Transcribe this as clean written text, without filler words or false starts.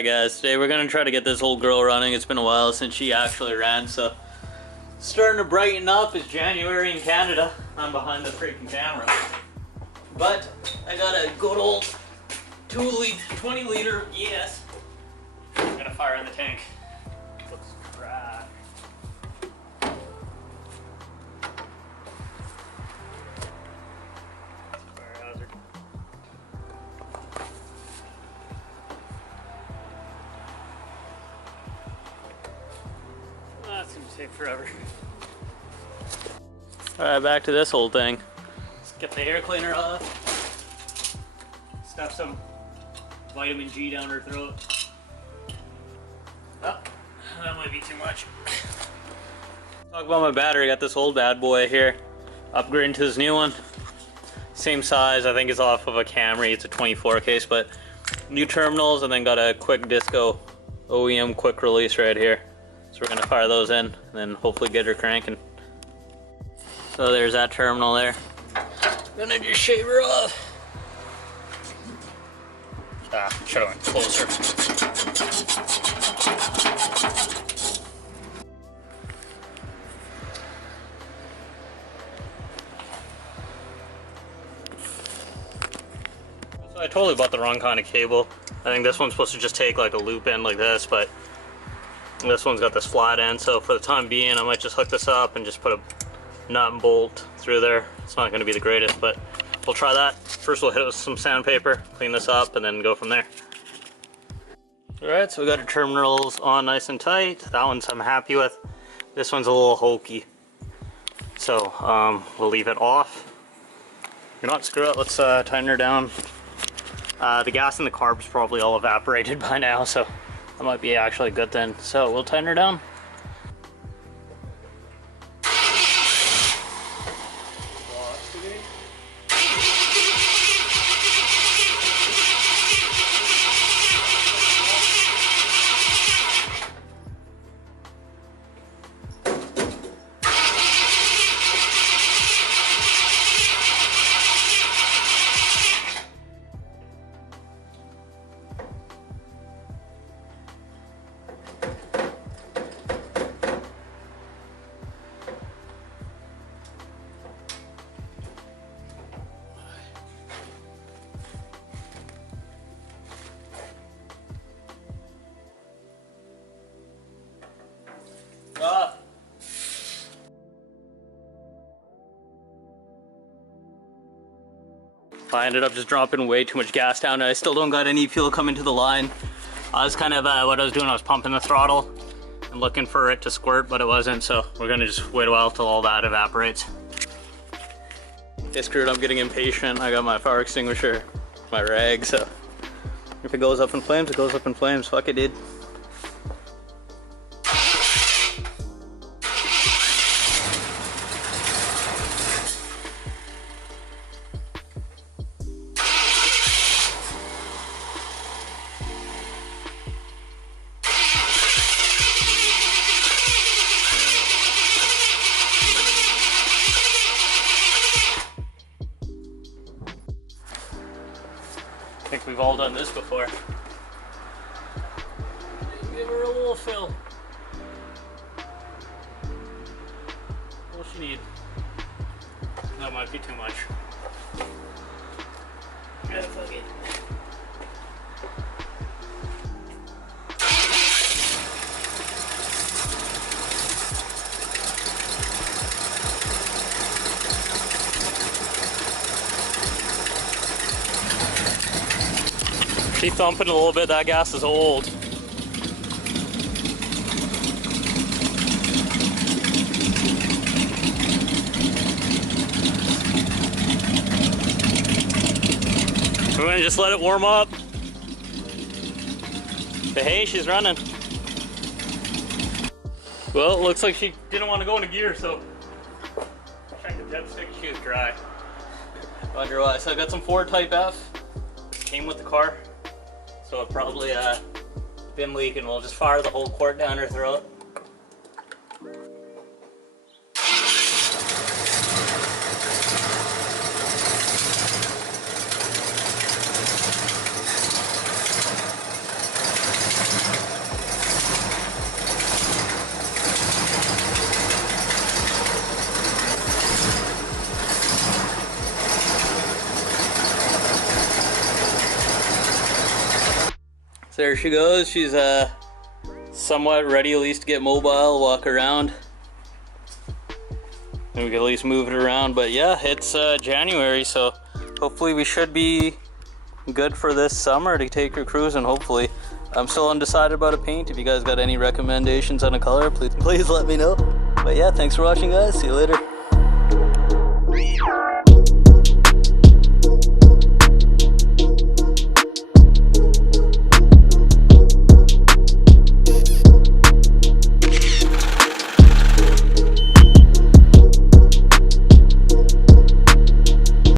Alright guys, today we're gonna try to get this old girl running. It's been a while since she actually ran, so it's starting to brighten up. It's January in Canada. I'm behind the freaking camera. But I got a good old 20 liter ES. I'm gonna fire in the tank. Looks dry. Fire hazard. That's gonna take forever. Alright, back to this whole thing. Let's get the air cleaner off. Stuff some vitamin G down her throat. Oh, that might be too much. Talk about my battery. Got this old bad boy here. Upgrading to this new one. Same size. I think it's off of a Camry. It's a 24 case, but new terminals, and then got a quick disco OEM quick release right here. So we're gonna fire those in and then hopefully get her cranking. So there's that terminal there. Gonna just shave her off. Should have went closer. So I totally bought the wrong kind of cable. I think this one's supposed to just take like a loop end like this, but this one's got this flat end, so for the time being I might just hook this up and just put a nut and bolt through there. It's not going to be the greatest, but we'll try that. First we'll hit it with some sandpaper, clean this up, and then go from there. Alright, so we got our terminals on nice and tight. That one's I'm happy with. This one's a little hokey, so we'll leave it off. You know what, screw it, let's tighten her down. The gas in the carb's probably all evaporated by now, so that might be actually a good thing. So we'll tighten her down. I ended up just dropping way too much gas down, and I still don't got any fuel coming to the line. I was kind of, what I was doing, I was pumping the throttle and looking for it to squirt, but it wasn't, so we're gonna just wait a while till all that evaporates. Okay, screw it, I'm getting impatient. I got my fire extinguisher, my rag, so if it goes up in flames, it goes up in flames. Fuck it, dude. I think we've all done this before. Give her a little fill. What she need? That might be too much. Yeah, fuck it. Keep thumping a little bit, that gas is old. We're gonna just let it warm up. But hey, she's running. Well, it looks like she didn't want to go into gear, so check the dipstick, she was dry. Wonder why. So I got some Ford Type F. Came with the car. So it probably been leaking. We'll just fire the whole quart down her throat. there she goes. She's somewhat ready at least to get mobile, walk around. And we can at least move it around. But yeah, it's January, so hopefully we should be good for this summer to take her cruising, hopefully. I'm still undecided about a paint. If you guys got any recommendations on a color, please let me know. But yeah, thanks for watching, guys. See you later.